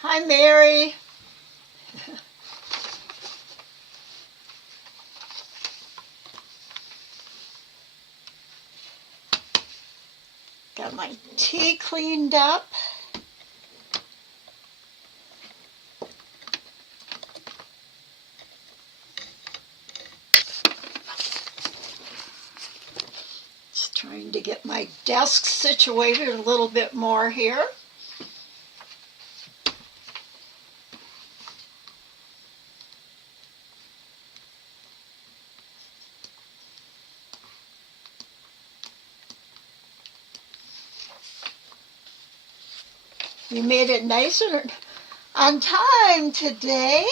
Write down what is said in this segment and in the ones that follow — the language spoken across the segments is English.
Hi, Mary. Got my tea cleaned up. Just trying to get my desk situated a little bit more here. You made it nice and on time today,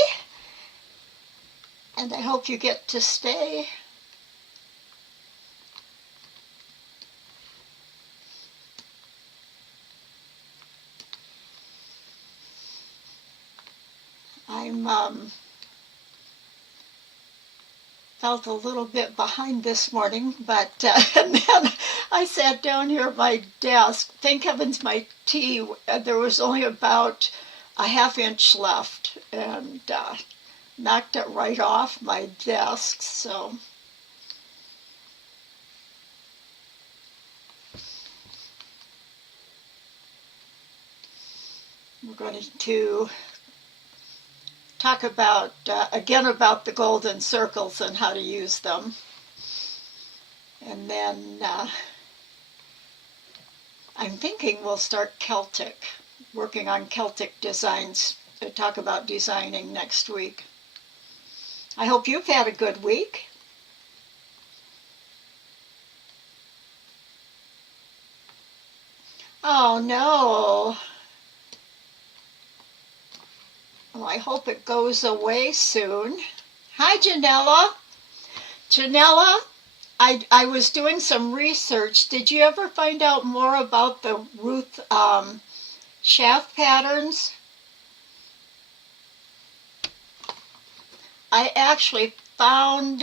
and I hope you get to stay. I'm felt a little bit behind this morning, but and then I sat down here at my desk. Thank heavens my tea, there was only about a half inch left, and knocked it right off my desk. So we're going to talk about again about the golden circles and how to use them, and then I'm thinking we'll start Celtic, working on Celtic designs to talk about designing next week. I hope you've had a good week. Oh no. Well, I hope it goes away soon. Hi, Janella. Janella, I was doing some research. Did you ever find out more about the Ruth shaft patterns? I actually found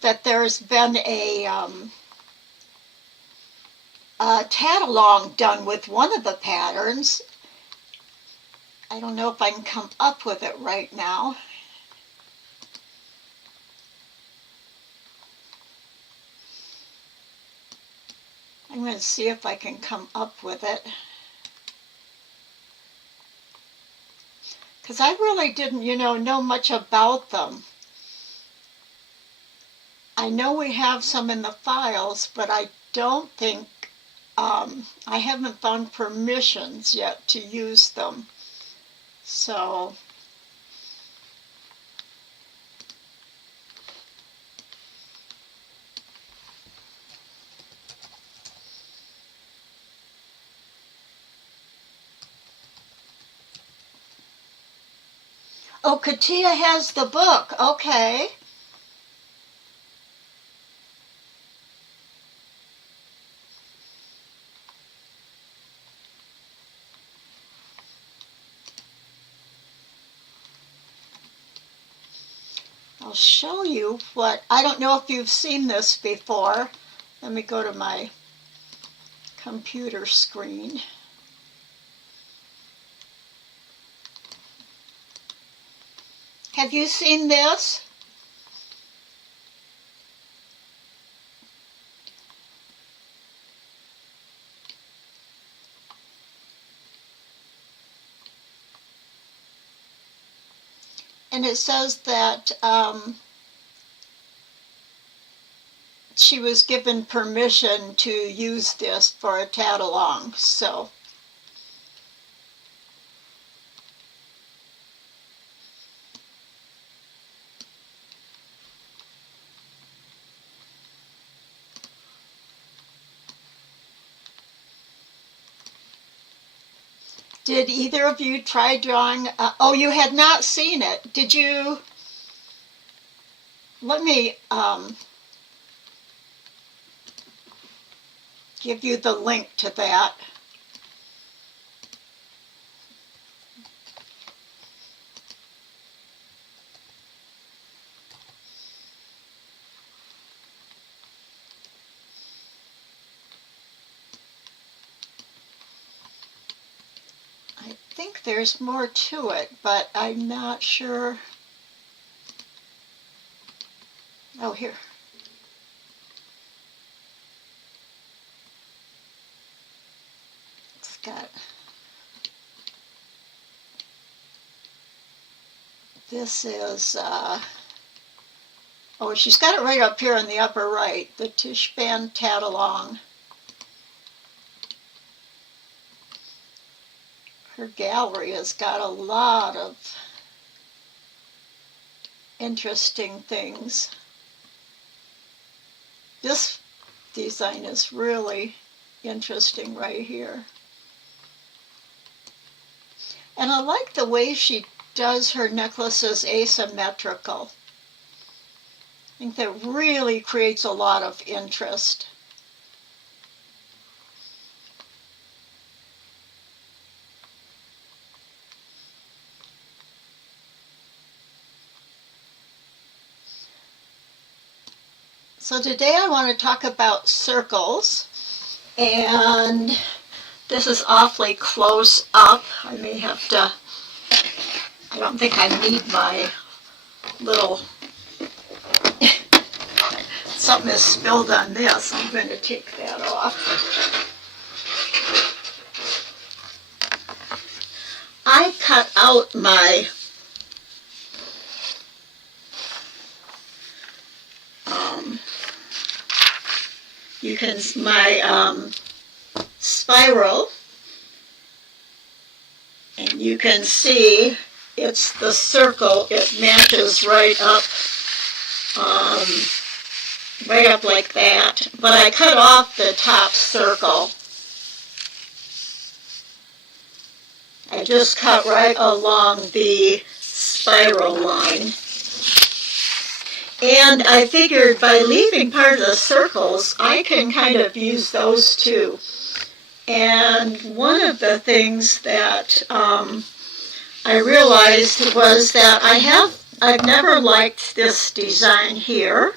that there's been a tag-along done with one of the patterns. I don't know if I can come up with it right now. I'm going to see if I can come up with it. Because I really didn't, know much about them. I know we have some in the files, but I don't think, I haven't found permissions yet to use them. So oh, Katia has the book. Okay. I'll show you what, I don't know if you've seen this before. Let me go to my computer screen. Have you seen this? And it says that she was given permission to use this for a tag-along. So did either of you try drawing? Oh, you had not seen it. Did you? Let me give you the link to that. think there's more to it, but I'm not sure. Oh, here. It's got, this is, oh, she's got it right up here in the upper right, the Tishband Tatalong. Her gallery has got a lot of interesting things. This design is really interesting right here. And I like the way she does her necklaces asymmetrical. I think that really creates a lot of interest. So today I want to talk about circles, and this is awfully close up. I may have to, I don't think I need my little, something is spilled on this. I'm going to take that off. I cut out my spiral, and you can see it's the circle. It matches right up like that. But I cut off the top circle. I just cut right along the spiral line. And I figured by leaving part of the circles, I can kind of use those too. And one of the things that I realized was that I've never liked this design here.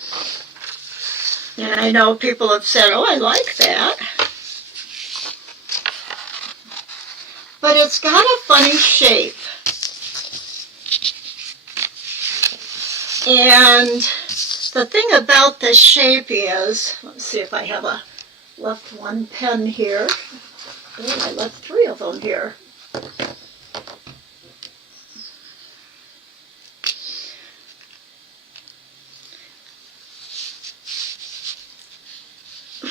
And I know people have said, oh, I like that. But it's got a funny shape. And the thing about this shape is, let's see if I have left one pen here. Oh, I left 3 of them here.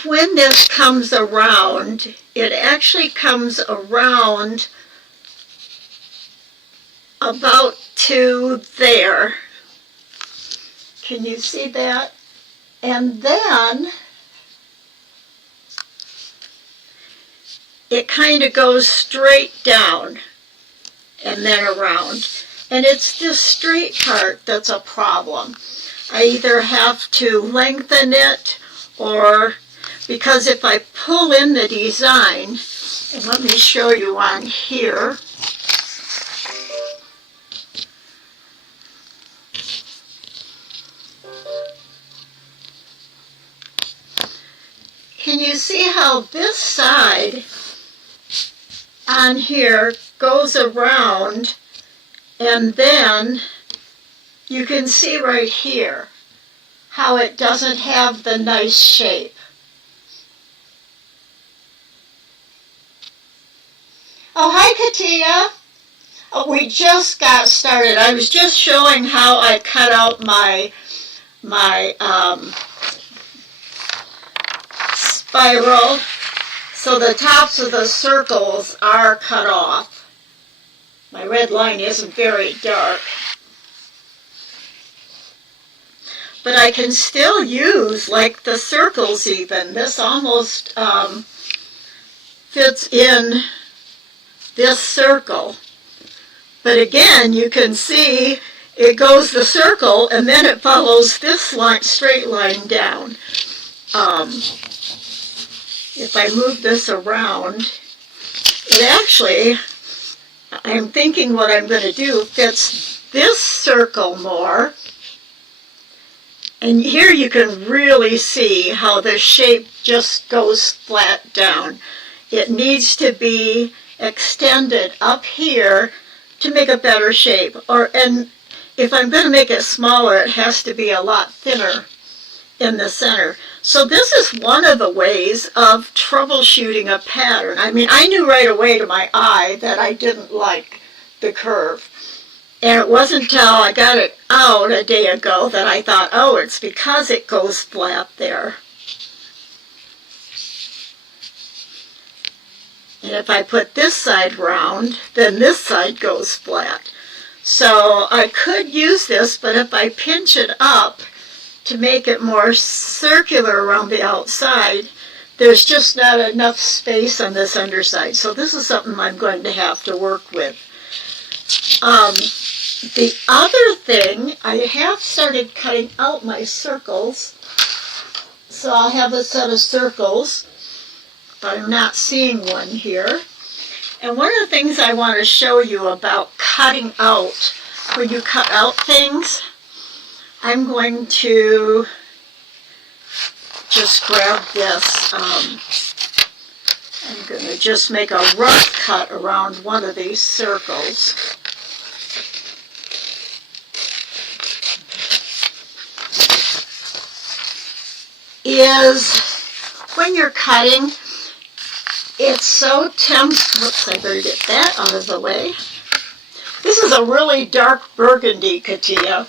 When this comes around, it actually comes around about to there. Can you see that? And then it kind of goes straight down and then around. And it's this straight part that's a problem. I either have to lengthen it, or because if I pull in the design, and let me show you on here, can you see how this side on here goes around, and then you can see right here how it doesn't have the nice shape. Oh, hi, Katia. Oh, we just got started. I was just showing how I cut out my spiral, so the tops of the circles are cut off. My red line isn't very dark. But I can still use, like, the circles even. This almost fits in this circle. But again, you can see it goes the circle, and then it follows this line, straight line down. If I move this around, it actually, I'm thinking what I'm going to do fits this circle more. And here you can really see how the shape just goes flat down. It needs to be extended up here to make a better shape. And if I'm going to make it smaller, it has to be a lot thinner in the center. So this is one of the ways of troubleshooting a pattern. I mean, I knew right away to my eye that I didn't like the curve. And it wasn't until I got it out a day ago that I thought, oh, it's because it goes flat there. And if I put this side round, then this side goes flat. So I could use this, but if I pinch it up to make it more circular around the outside, there's just not enough space on this underside. So this is something I'm going to have to work with. The other thing, I have started cutting out my circles. So I'll have a set of circles, but I'm not seeing one here. And one of the things I want to show you about cutting out, when you cut out things, I'm going to just grab this. I'm going to just make a rough cut around one of these circles. Is when you're cutting, it's so tempting. Oops, I better get that out of the way. This is a really dark burgundy CATIA.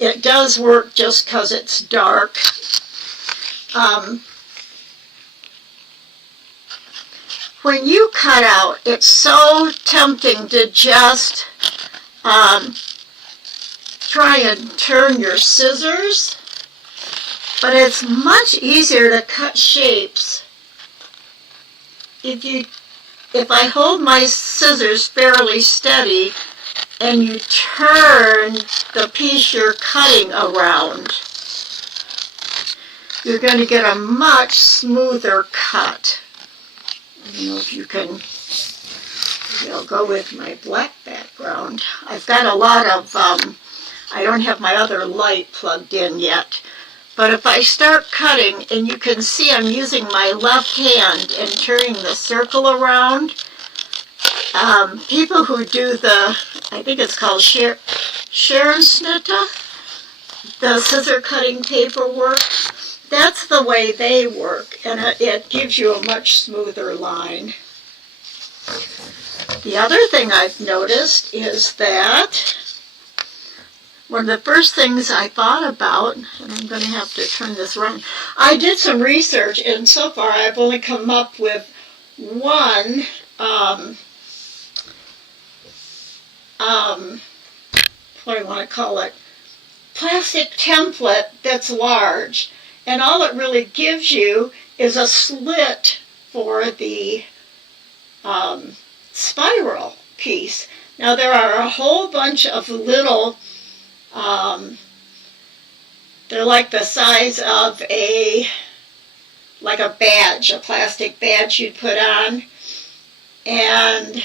It does work just because it's dark. When you cut out, it's so tempting to just try and turn your scissors. But it's much easier to cut shapes if I hold my scissors fairly steady and you turn the piece you're cutting around. You're going to get a much smoother cut. I don't know if you can, I'll go with my black background. I've got a lot of, I don't have my other light plugged in yet. But if I start cutting, and you can see I'm using my left hand and turning the circle around, people who do the, I think it's called Scherenschnitte, the scissor cutting paperwork, that's the way they work, and it gives you a much smoother line. The other thing I've noticed is that one of the first things I thought about, and I'm going to have to turn this around, I did some research, and so far I've only come up with one, what do I want to call it, plastic template that's large. And all it really gives you is a slit for the spiral piece. Now there are a whole bunch of little, they're like the size of like a badge, a plastic badge you'd put on. And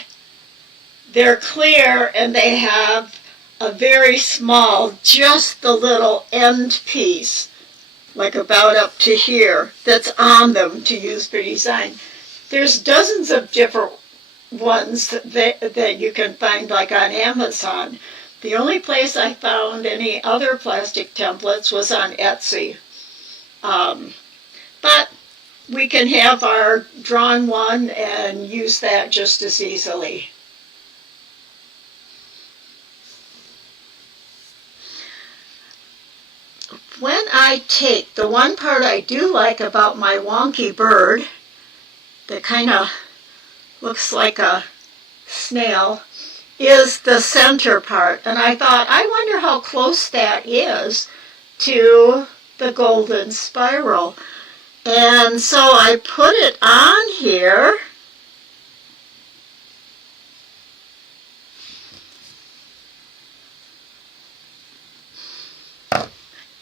they're clear and they have a very small, just the little end piece, like about up to here, that's on them to use for design. There's dozens of different ones that you can find like on Amazon. The only place I found any other plastic templates was on Etsy. But we can have our drawn one and use that just as easily. When I take, the one part I do like about my wonky bird that kind of looks like a snail is the center part. And I thought, I wonder how close that is to the golden spiral. And so I put it on here.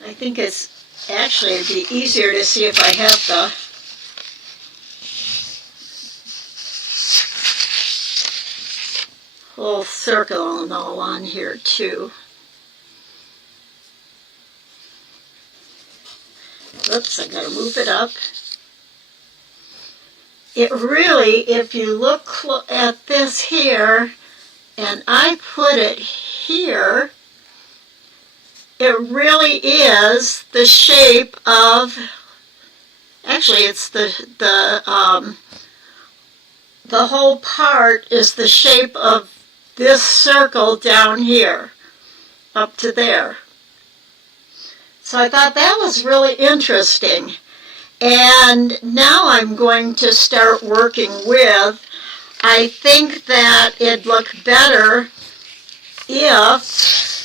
I think it's actually, it'd be easier to see if I have the whole circle and all on here too. Oops, I gotta move it up. it really, if you look at this here, and I put it here, it really is the shape of, actually it's the whole part is the shape of this circle down here, up to there. So I thought that was really interesting. And now I'm going to start working with, I think that it'd look better if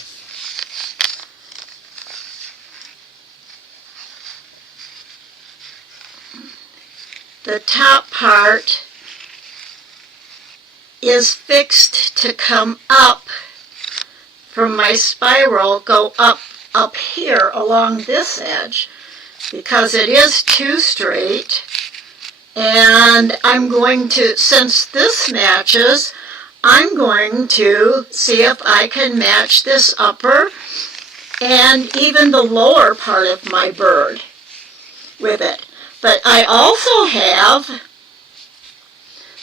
the top part is fixed to come up from my spiral, go up here along this edge, because it is too straight. And I'm going to, since this matches, I'm going to see if I can match this upper and even the lower part of my bird with it. But I also have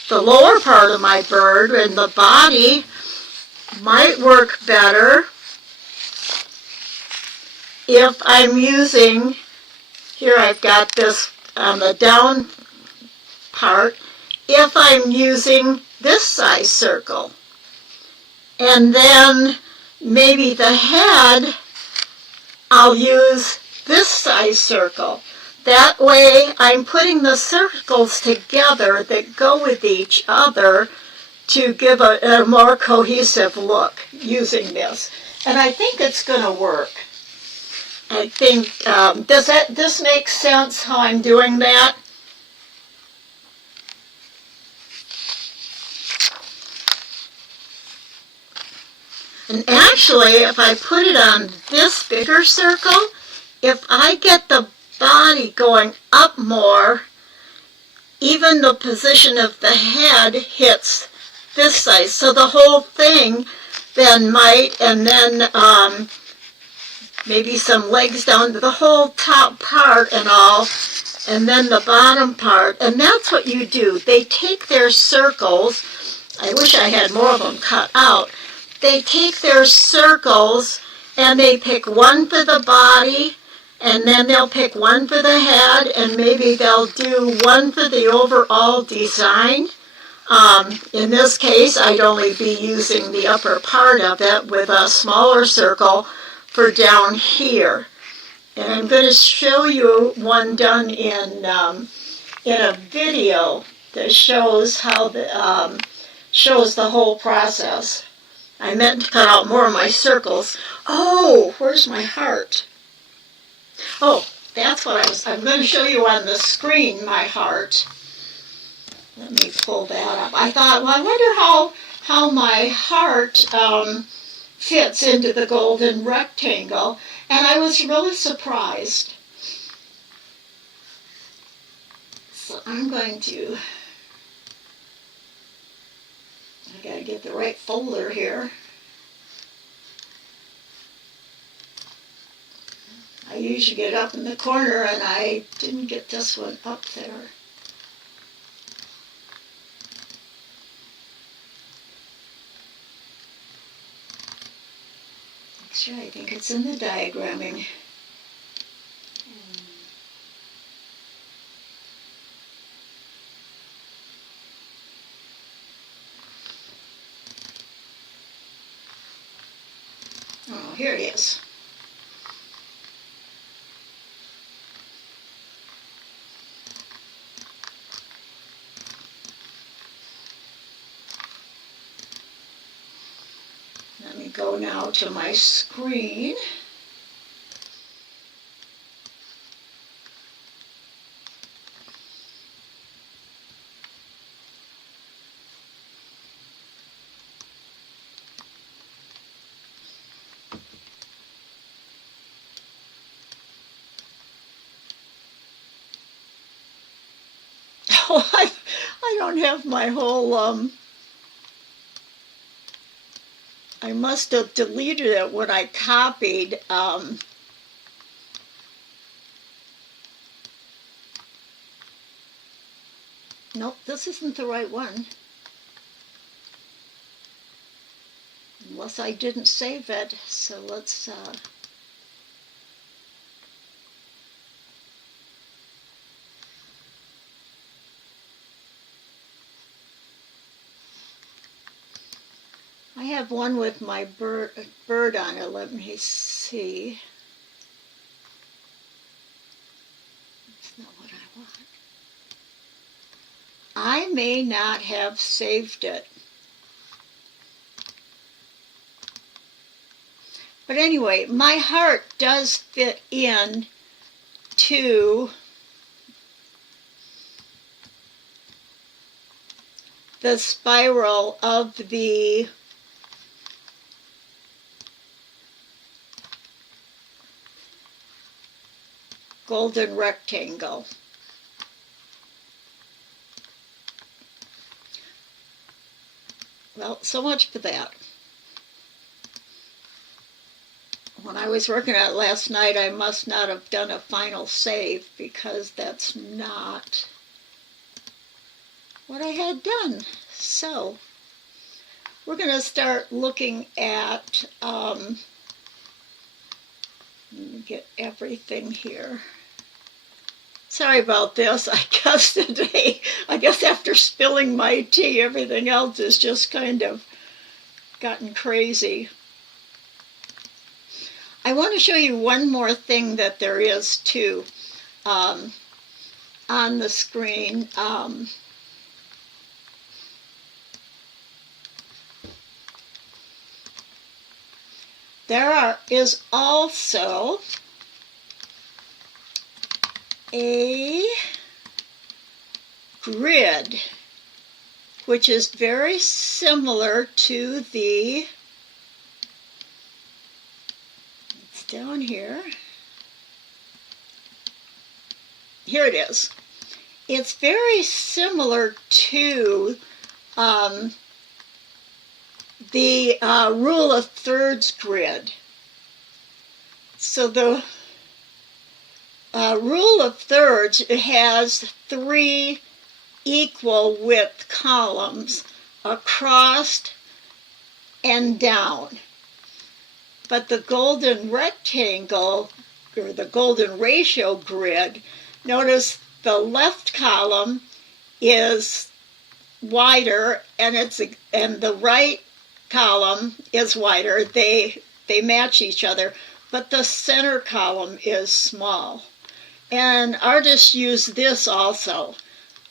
the lower part of my bird, and the body might work better if I'm using, here I've got this on the down part, if I'm using this size circle. And then maybe the head, I'll use this size circle. That way I'm putting the circles together that go with each other to give a more cohesive look using this. And I think it's going to work. I think, does this make sense how I'm doing that? And actually, if I put it on this bigger circle, if I get the body going up more, even the position of the head hits this side. So the whole thing then might, and then maybe some legs down to the whole top part and all, and then the bottom part. And that's what you do. They take their circles. I wish I had more of them cut out. They take their circles and they pick one for the body, and then they'll pick one for the head, and maybe they'll do one for the overall design. In this case, I'd only be using the upper part of it with a smaller circle for down here. And I'm going to show you one done in a video that shows how shows the whole process. I meant to cut out more of my circles. Oh, where's my heart? Oh, that's what I'm going to show you on the screen, my heart. Let me pull that up. I thought, well, I wonder how my heart fits into the golden rectangle, and I was really surprised. So I'm going to, I got to get the right folder here. I usually get up in the corner, and I didn't get this one up there. Actually, I think it's in the diagramming. Oh, here it is. Let me go now to my screen. Oh, I don't have my whole, I must have deleted it when I copied, no, Nope, this isn't the right one. Unless I didn't save it. So let's... I have one with my bird on it. Let me see. That's not what I want. I may not have saved it. But anyway, my heart does fit in to the spiral of the golden rectangle. Well, so much for that. When I was working on it last night, I must not have done a final save because that's not what I had done. So we're going to start looking at, let me get everything here. Sorry about this. I guess today, after spilling my tea, everything else has just kind of gotten crazy. I want to show you one more thing that there is too on the screen. There is also a grid, which is very similar to the, it's down here. Here it is. It's very similar to the rule of thirds grid. So the rule of thirds has 3 equal width columns across and down. But the golden rectangle, or the golden ratio grid, notice the left column is wider and the right column is wider. They match each other, but the center column is small. And artists use this also.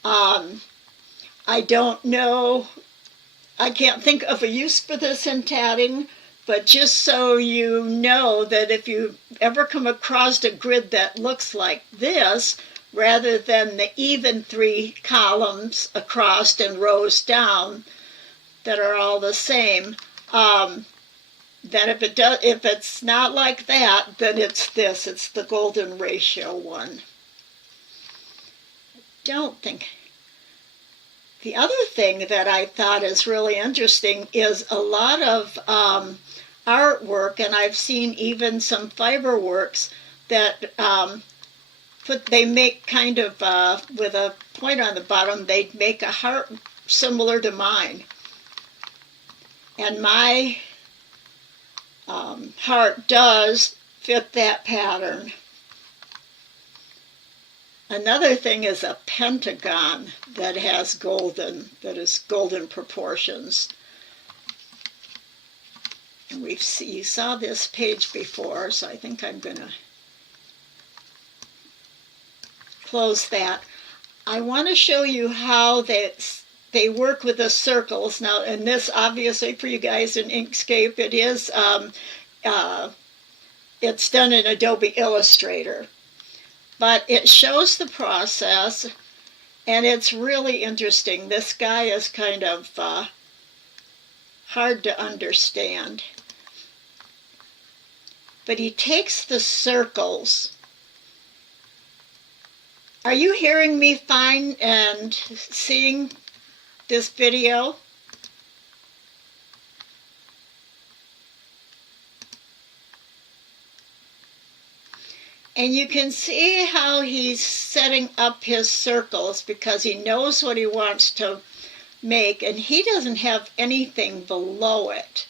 I don't know, I can't think of a use for this in tatting, but just so you know that if you ever come across a grid that looks like this, rather than the even 3 columns across and rows down that are all the same, that if it's not like that, then it's this. It's the golden ratio one. I don't think. The other thing that I thought is really interesting is a lot of artwork, and I've seen even some fiber works that they make kind of with a point on the bottom, they make a heart similar to mine. And my heart does fit that pattern. Another thing is a pentagon that has that is golden proportions. And you saw this page before, so I think I'm going to close that. I want to show you how they work with the circles. Now, and this obviously for you guys in Inkscape, it is, it's done in Adobe Illustrator. But it shows the process, and it's really interesting. This guy is kind of hard to understand. But he takes the circles. Are you hearing me fine and seeing this video? And you can see how he's setting up his circles because he knows what he wants to make, and he doesn't have anything below it.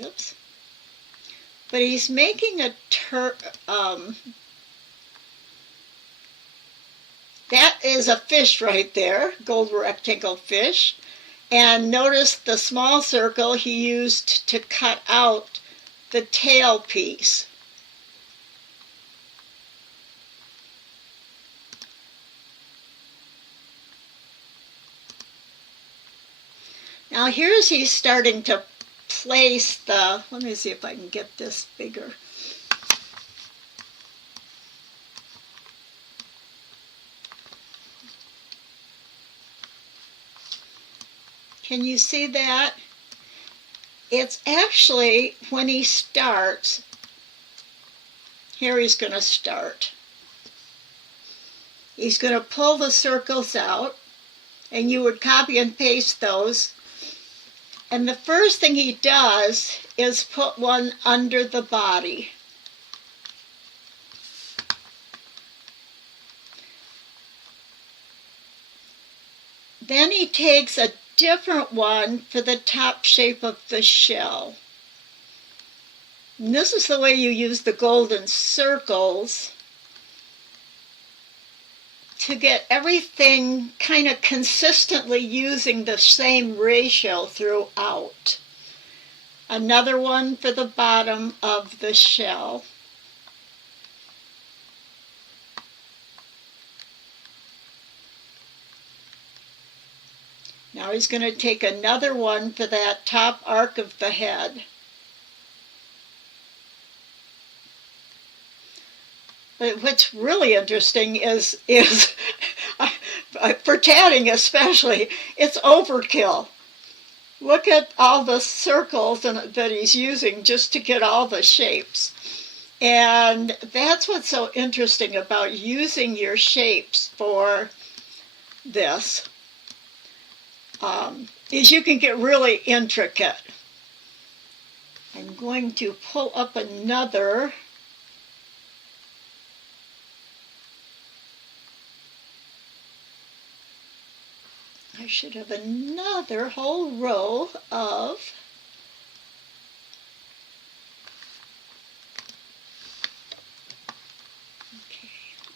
Oops. But he's making a that is a fish right there, gold rectangle fish. And notice the small circle he used to cut out the tail piece. Now here's he's starting to place the, let me see if I can get this bigger. Can you see that? It's actually when he starts, here he's going to start. He's going to pull the circles out, and you would copy and paste those. And the first thing he does is put one under the body. Then he takes a different one for the top shape of the shell. And this is the way you use the golden circles to get everything kind of consistently using the same ratio throughout. Another one for the bottom of the shell. Now he's going to take another one for that top arc of the head. But what's really interesting is for tatting especially, it's overkill. Look at all the circles that he's using just to get all the shapes. And that's what's so interesting about using your shapes for this. Is you can get really intricate. I'm going to pull up another. I should have another whole row of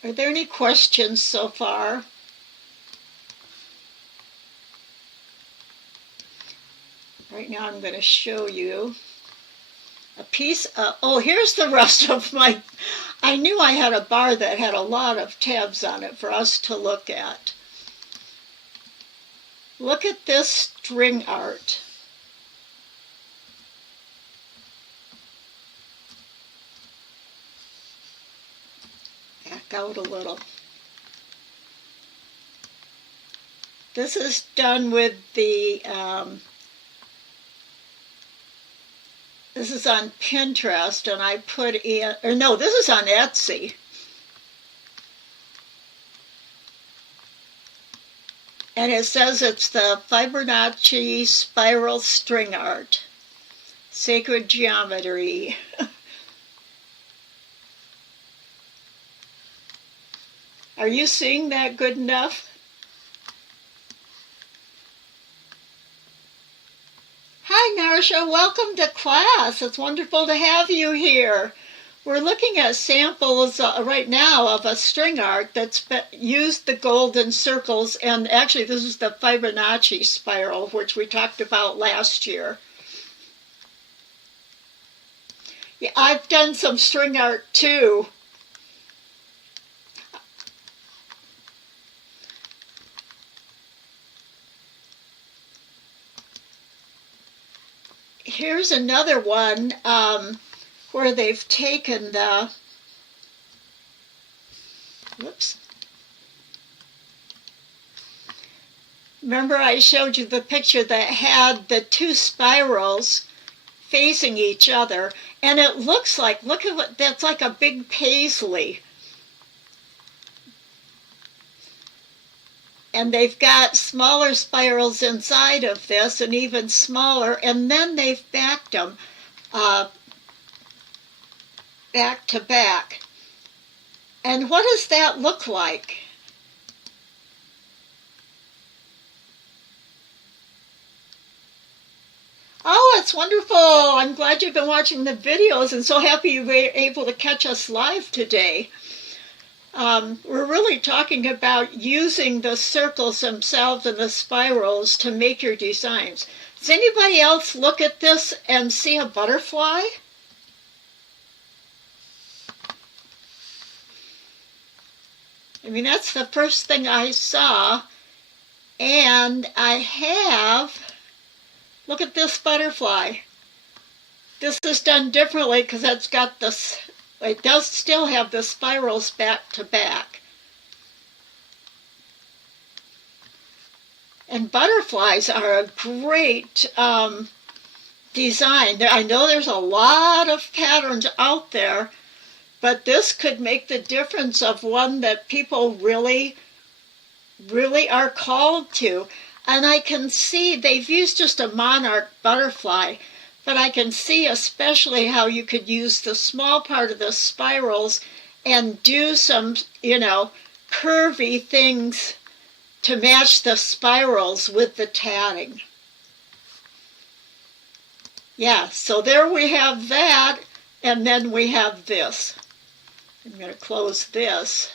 Are there any questions so far? Right now I'm going to show you a piece of, oh, here's the rest of my, I knew I had a bar that had a lot of tabs on it for us to look at. Look at this string art. Back out a little. This is done with the, this is on Pinterest, and I put in, or no, this is on Etsy. And it says it's the Fibonacci Spiral String Art, Sacred Geometry. Are you seeing that good enough? Hi, Narsha. Welcome to class. It's wonderful to have you here. We're looking at samples right now of a string art that's used the golden circles, and actually this is the Fibonacci spiral, which we talked about last year. Yeah, I've done some string art too. Here's another one where they've taken the, whoops. Remember I showed you the picture that had the two spirals facing each other, and it looks like, look at what, that's like a big paisley. And they've got smaller spirals inside of this, and even smaller, and then they've backed them. back to back. And what does that look like? Oh, it's wonderful. I'm glad you've been watching the videos and so happy you were able to catch us live today. We're really talking about using the circles themselves and the spirals to make your designs. Does anybody else look at this and see a butterfly? I mean, that's the first thing I saw. And I have, look at this butterfly. This is done differently because it's got this, it does still have the spirals back to back. And butterflies are a great design. I know there's a lot of patterns out there, but this could make the difference of one that people really are called to. And I can see they've used just a monarch butterfly, but I can see especially how you could use the small part of the spirals and do some, curvy things to match the spirals with the tatting. Yeah, so there we have that, and then we have this. I'm going to close this.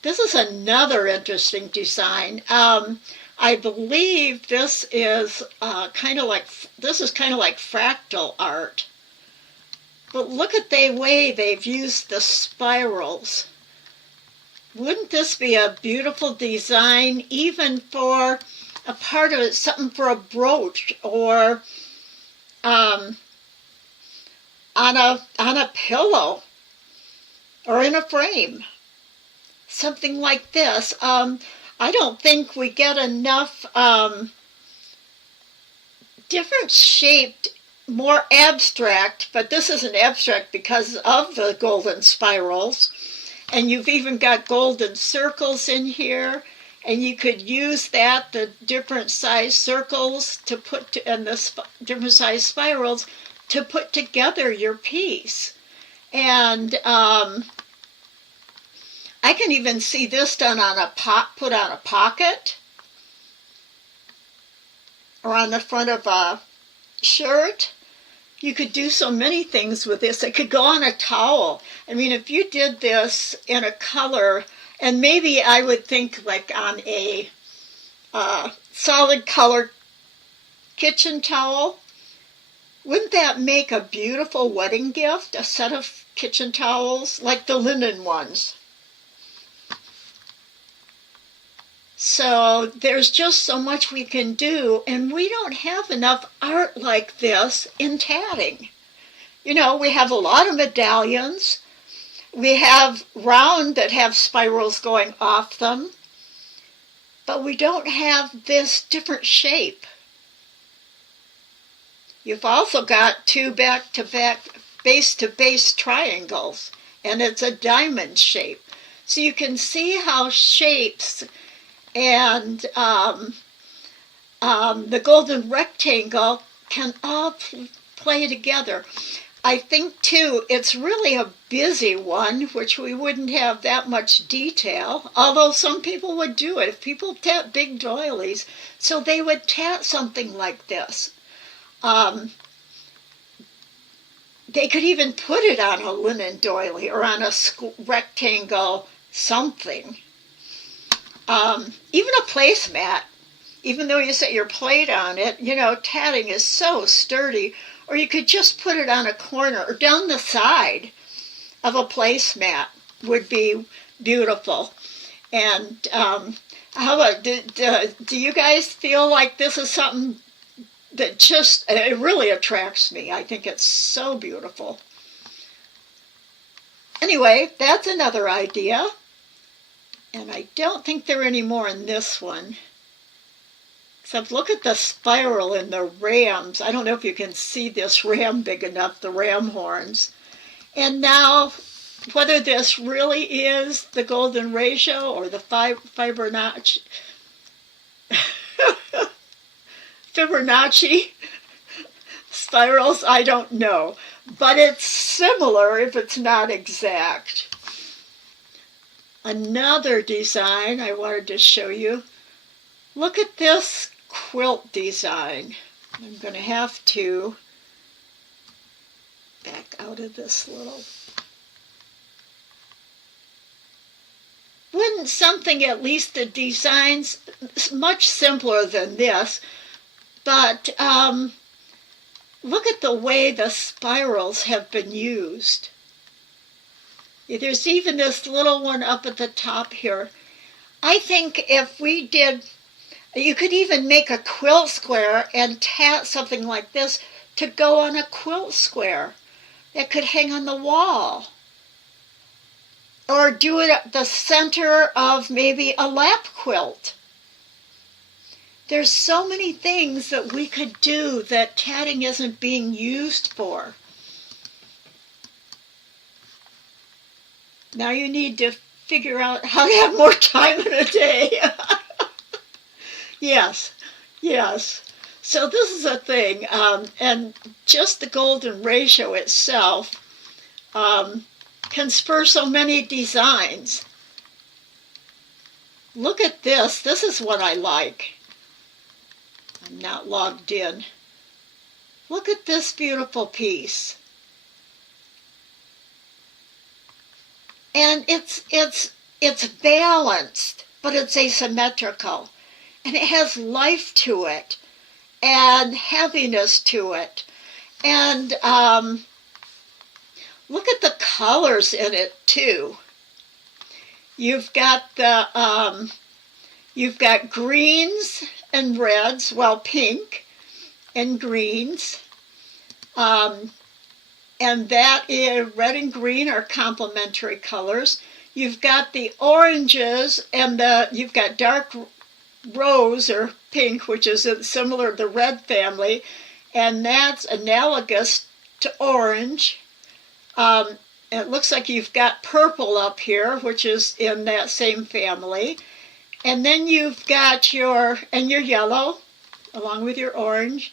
This is another interesting design. I believe this is kind of like fractal art. But look at the way they've used the spirals. Wouldn't this be a beautiful design, even for a part of it, something for a brooch or on a pillow or in a frame? Something like this. I don't think we get enough different shaped, more abstract, but this isn't abstract because of the golden spirals. And you've even got golden circles in here, and you could use that, the different size circles to put and the different size spirals to put together your piece. And I can even see this done on put on a pocket or on the front of a shirt. You could do so many things with this. It could go on a towel. I mean, if you did this in a color, and maybe I would think like on a solid color kitchen towel, wouldn't that make a beautiful wedding gift? A set of kitchen towels, like the linen ones. So there's just so much we can do, and we don't have enough art like this in tatting. We have a lot of medallions. We have round that have spirals going off them, but we don't have this different shape. You've also got two back-to-back, base-to-base triangles, and it's a diamond shape. So you can see how shapes and the golden rectangle can all play together. I think, too, it's really a busy one, which we wouldn't have that much detail, although some people would do it. If people tat big doilies, so they would tat something like this. They could even put it on a linen doily or on a rectangle something. Even a placemat, even though you set your plate on it, tatting is so sturdy. Or you could just put it on a corner or down the side of a placemat would be beautiful. And how about, do you guys feel like this is something that it really attracts me? I think it's so beautiful. Anyway, that's another idea. And I don't think there are any more in this one. Except look at the spiral in the rams. I don't know if you can see this ram big enough, the ram horns. And now, whether this really is the golden ratio or the Fibonacci spirals, I don't know. but it's similar if it's not exact. Another design I wanted to show you. Look at this quilt design. I'm going to have to back out of this little. Wouldn't something, at least the design's much simpler than this, but look at the way the spirals have been used. There's even this little one up at the top here. I think if we did, you could even make a quilt square and tat something like this to go on a quilt square that could hang on the wall. Or do it at the center of maybe a lap quilt. There's so many things that we could do that tatting isn't being used for. Now you need to figure out how to have more time in a day. Yes, yes. So this is a thing, and just the golden ratio itself can spur so many designs. Look at this. This is what I like. I'm not logged in. Look at this beautiful piece. And it's balanced, but it's asymmetrical. And it has life to it and heaviness to it. And look at the colors in it too. You've got greens and reds, well, pink and greens. And that is red and green are complementary colors. You've got the oranges and you've got dark rose or pink, which is similar to the red family, and that's analogous to orange. It looks like you've got purple up here, which is in that same family. And then you've got your yellow, along with your orange.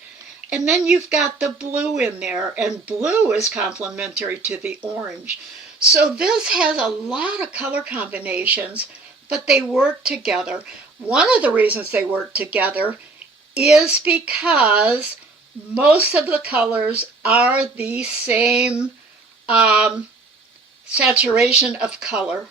And then you've got the blue in there, and blue is complementary to the orange. So this has a lot of color combinations, but they work together. One of the reasons they work together is because most of the colors are the same saturation of color.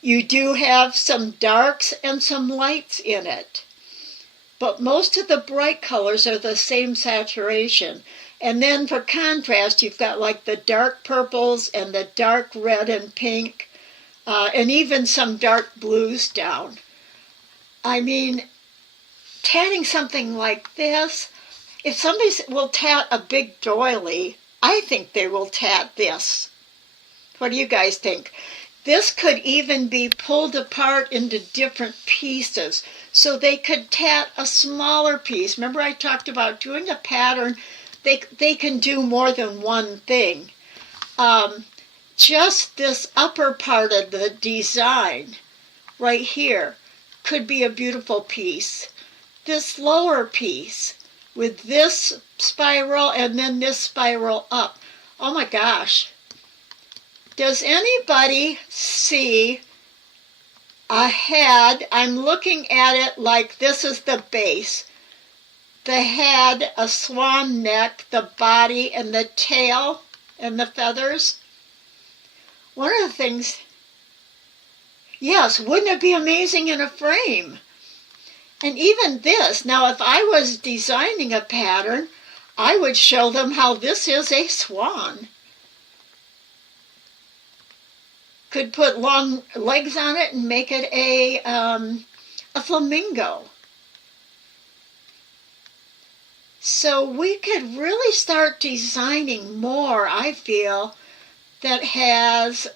You do have some darks and some lights in it, but most of the bright colors are the same saturation. And then for contrast, you've got like the dark purples and the dark red and pink, and even some dark blues down. I mean, tatting something like this, if somebody will tat a big doily, I think they will tat this. What do you guys think? This could even be pulled apart into different pieces, so they could tat a smaller piece. Remember I talked about doing a pattern, they can do more than one thing. Just this upper part of the design right here could be a beautiful piece. This lower piece with this spiral and then this spiral up. Oh my gosh. Does anybody see a head? I'm looking at it like this is the base. The head, a swan neck, the body, and the tail, and the feathers. One of the things, yes, wouldn't it be amazing in a frame? And even this, now if I was designing a pattern, I would show them how this is a swan. Could put long legs on it and make it a flamingo. So we could really start designing more, I feel, that has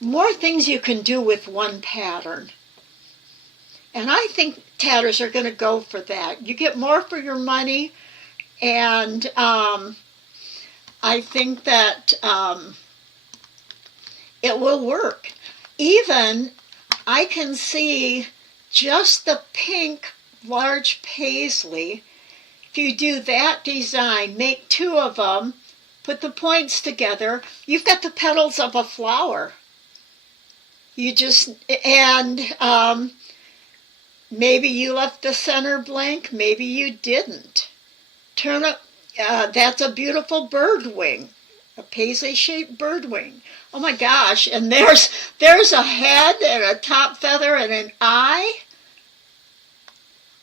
more things you can do with one pattern. And I think tatters are going to go for that. You get more for your money, and I think that it will work. Even I can see just the pink large paisley. If you do that design, make 2 of them, put the points together, you've got the petals of a flower. You just, and maybe you left the center blank, maybe you didn't. Turn up, that's a beautiful bird wing, a paisley-shaped bird wing. Oh my gosh, and there's a head and a top feather and an eye.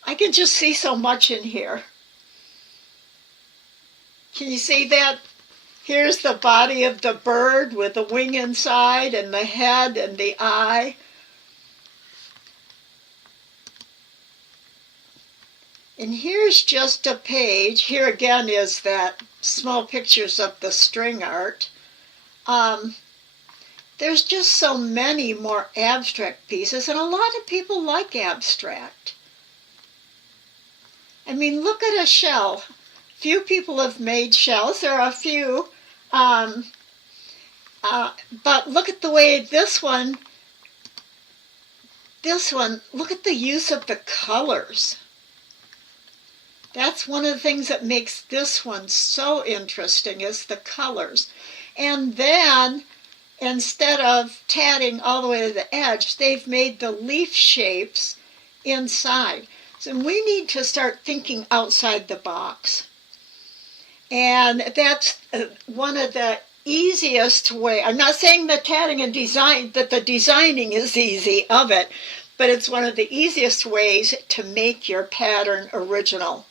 I can just see so much in here. Can you see that? Here's the body of the bird with the wing inside and the head and the eye. And here's just a page. Here again is that small pictures of the string art. There's just so many more abstract pieces, and a lot of people like abstract. I mean, look at a shell. Few people have made shells. There are a few. But look at the way this one, look at the use of the colors. That's one of the things that makes this one so interesting, is the colors. And then, instead of tatting all the way to the edge, they've made the leaf shapes inside. So we need to start thinking outside the box. And that's one of the easiest way. I'm not saying the tatting and design, that the designing is easy of it, but it's one of the easiest ways to make your pattern original.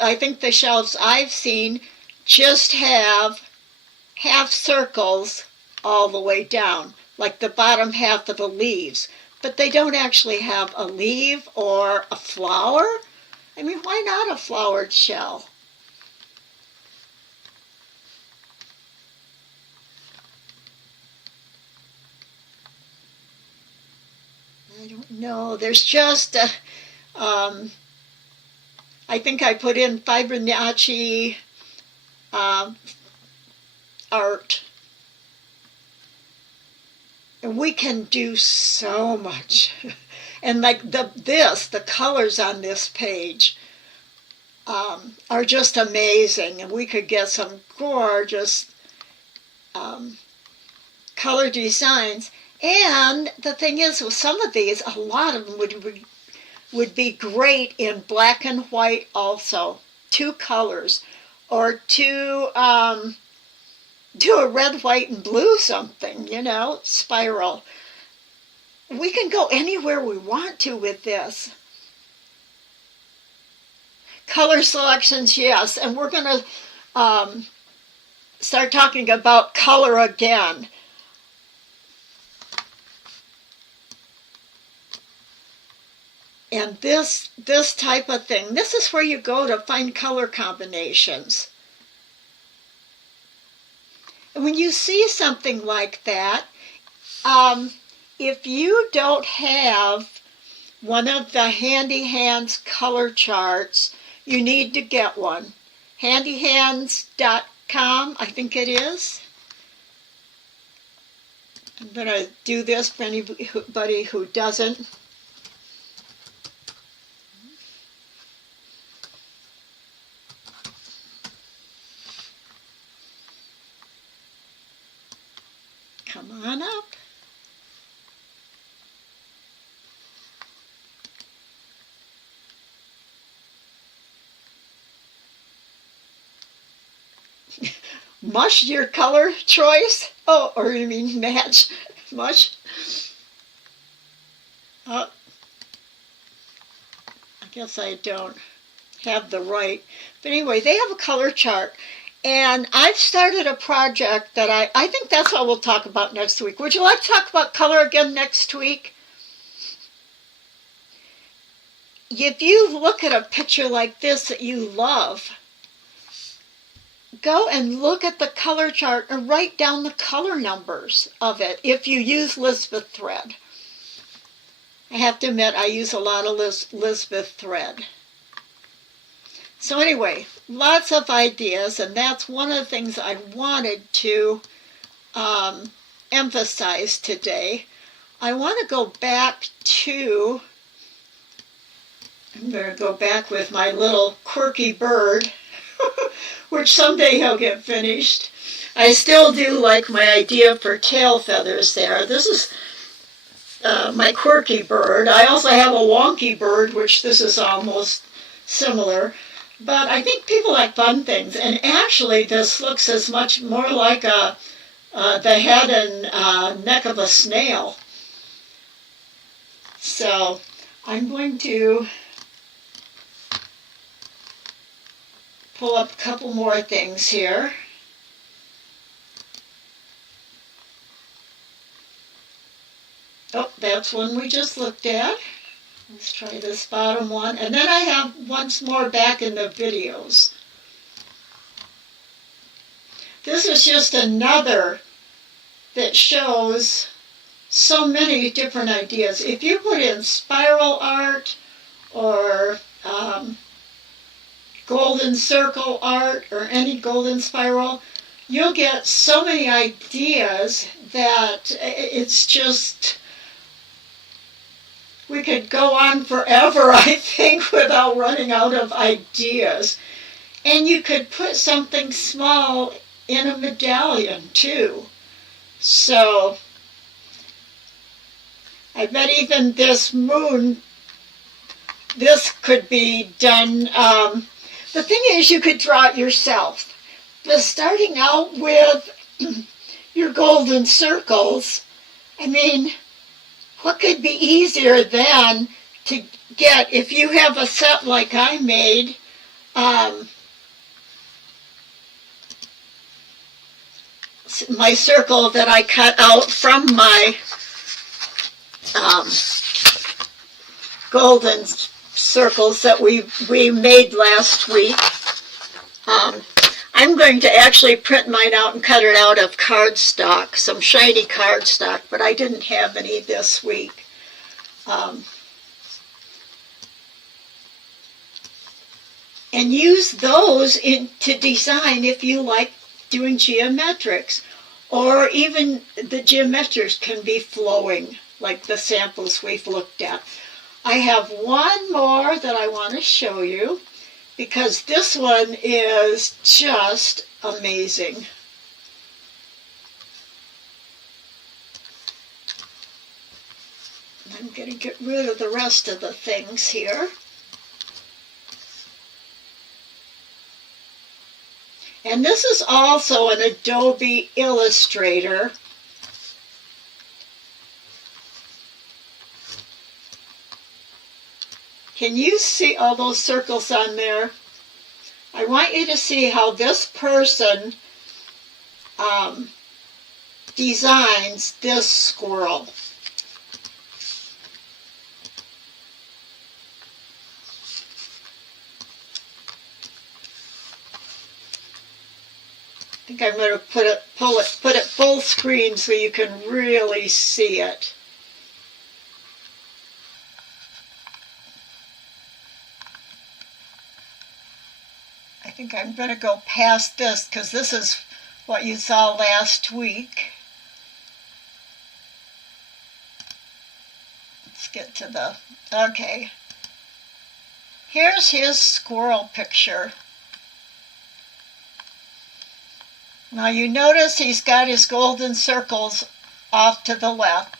I think the shelves I've seen just have half circles all the way down, like the bottom half of the leaves, but they don't actually have a leaf or a flower. I mean, why not a flowered shell? I don't know. There's just I think I put in Fibonacci art. And we can do so much. And like the colors on this page are just amazing. And we could get some gorgeous color designs. And the thing is, with some of these, a lot of them would be great in black and white also. 2 colors. Or do a red, white, and blue something, spiral. We can go anywhere we want to with this. Color selections, yes. And we're going to start talking about color again. And this type of thing, this is where you go to find color combinations. And when you see something like that, if you don't have one of the Handy Hands color charts, you need to get one. handyhands.com, I think it is. I'm going to do this for anybody who doesn't. Come on up. Mush your color choice? Oh, or you mean match? Mush? I guess I don't have the right. But anyway, they have a color chart. And I've started a project that I think that's what we'll talk about next week. Would you like to talk about color again next week? If you look at a picture like this that you love, go and look at the color chart and write down the color numbers of it if you use Lisbeth thread. I have to admit, I use a lot of Lisbeth thread. So anyway, lots of ideas, and that's one of the things I wanted to emphasize today. I want to go back to, I'm going to go back with my little quirky bird, which someday he'll get finished. I still do like my idea for tail feathers there. This is my quirky bird. I also have a wonky bird, which this is almost similar. But I think people like fun things. And actually, this looks as much more like the head and neck of a snail. So I'm going to pull up a couple more things here. Oh, that's one we just looked at. Let's try this bottom one. And then I have once more back in the videos. This is just another that shows so many different ideas. If you put in spiral art or golden circle art or any golden spiral, you'll get so many ideas that it's just, we could go on forever, I think, without running out of ideas. And you could put something small in a medallion too. So I bet even this moon, this could be done. The thing is, you could draw it yourself. But starting out with your golden circles, I mean, what could be easier than to get, if you have a set like I made, my circle that I cut out from my golden circles that we made last week. I'm going to actually print mine out and cut it out of cardstock, some shiny cardstock, but I didn't have any this week. And use those to design if you like doing geometrics, or even the geometrics can be flowing like the samples we've looked at. I have one more that I want to show you because this one is just amazing. I'm going to get rid of the rest of the things here. And this is also an Adobe Illustrator. Can you see all those circles on there? I want you to see how this person designs this squirrel. I think I'm going to put it full screen so you can really see it. I think I'm going to go past this because this is what you saw last week. Let's get to the, okay. Here's his squirrel picture. Now you notice he's got his golden circles off to the left.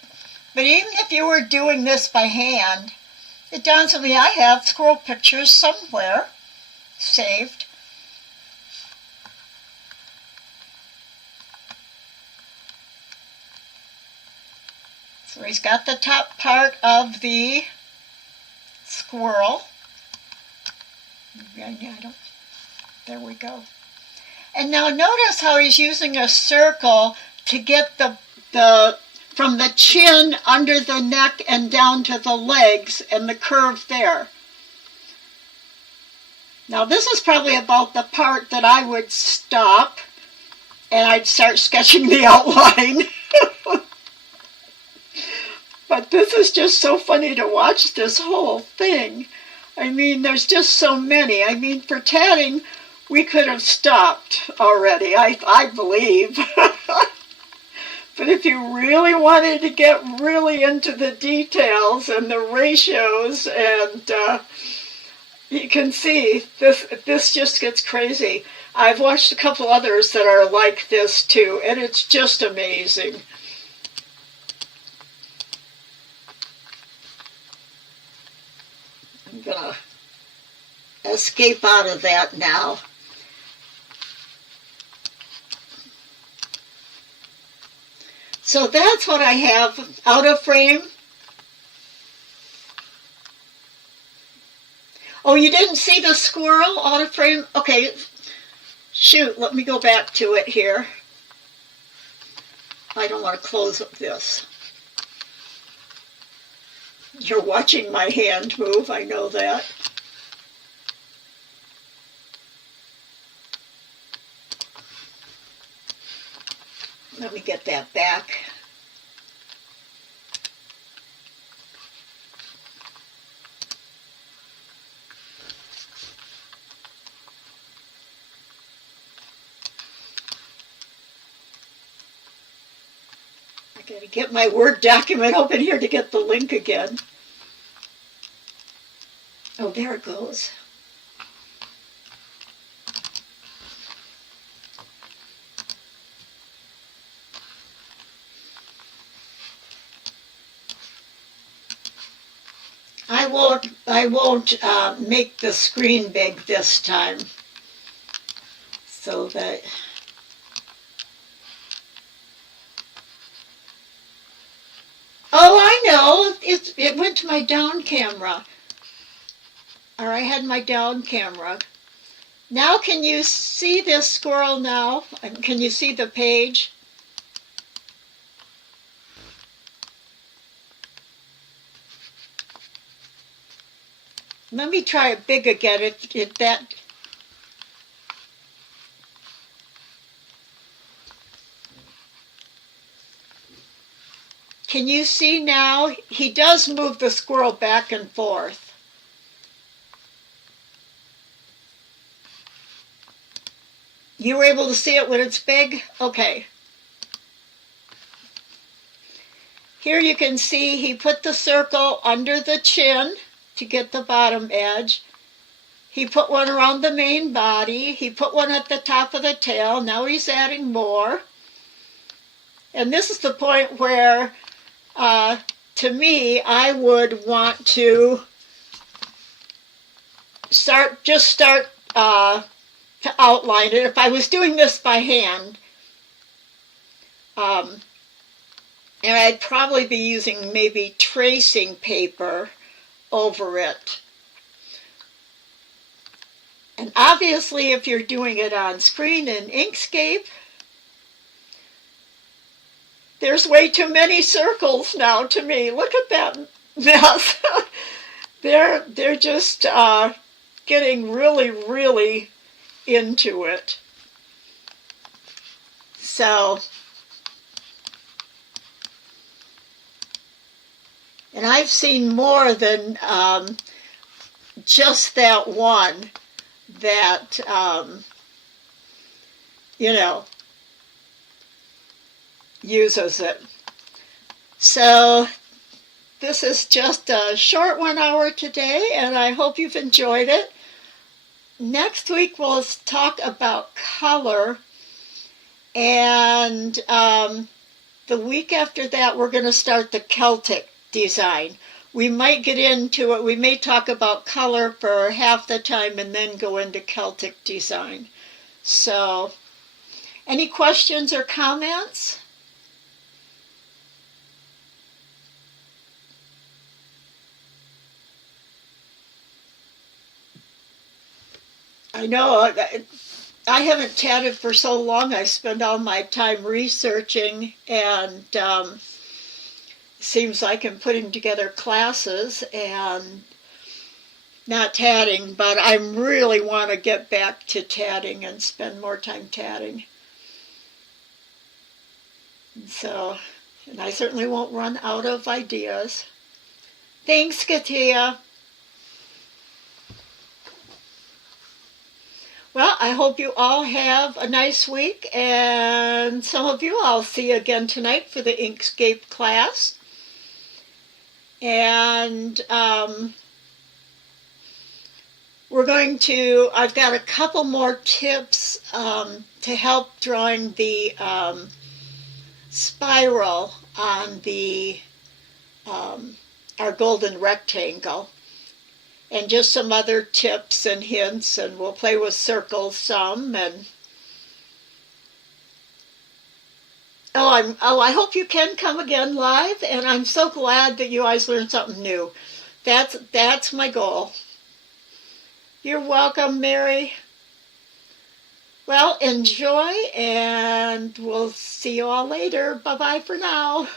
But even if you were doing this by hand, it dawns on me I have squirrel pictures somewhere saved. So he's got the top part of the squirrel. There we go. And now notice how he's using a circle to get the from the chin under the neck and down to the legs and the curve there. Now this is probably about the part that I would stop and I'd start sketching the outline. But this is just so funny to watch this whole thing. I mean, there's just so many. I mean, for tatting, we could have stopped already, I believe. But if you really wanted to get really into the details and the ratios, and you can see this just gets crazy. I've watched a couple others that are like this too, and it's just amazing. I'm gonna escape out of that now. So that's what I have out of frame. Oh, you didn't see the squirrel out of frame? Okay, shoot, let me go back to it here. I don't want to close up this. You're watching my hand move, I know that. Let me get that back. I gotta get my Word document open here to get the link again. Oh, there it goes. I won't make the screen big this time, so that oh, I know, it went to my down camera, or I had my down camera. Now can you see this squirrel now? Can you see the page? Let me try it big again. If that. Can you see now? He does move the squirrel back and forth. You were able to see it when it's big? Okay. Here you can see he put the circle under the chin to get the bottom edge. He put one around the main body. He put one at the top of the tail. Now he's adding more. And this is the point where, to me, I would want to start to outline it. If I was doing this by hand, and I'd probably be using maybe tracing paper over it. And obviously, if you're doing it on screen in Inkscape, there's way too many circles now to me. Look at that mess. They're just getting really, really into it. So, and I've seen more than just that one that, uses it. So this is just a short 1 hour today, and I hope you've enjoyed it. Next week we'll talk about color, and the week after that we're going to start the Celtic design. We might get into it. We may talk about color for half the time and then go into Celtic design. So, any questions or comments? I know, I haven't chatted for so long. I spend all my time researching, and seems like I'm putting together classes and not tatting, but I really want to get back to tatting and spend more time tatting. So, and I certainly won't run out of ideas. Thanks, Katia. Well, I hope you all have a nice week, and some of you I'll see again tonight for the Inkscape class. And I've got a couple more tips to help drawing the spiral on our golden rectangle. And just some other tips and hints, and we'll play with circles some. And I hope you can come again live, and I'm so glad that you guys learned something new. That's my goal. You're welcome, Mary. Well, enjoy, and we'll see you all later. Bye-bye for now.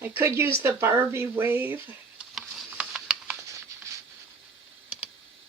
I could use the Barbie wave.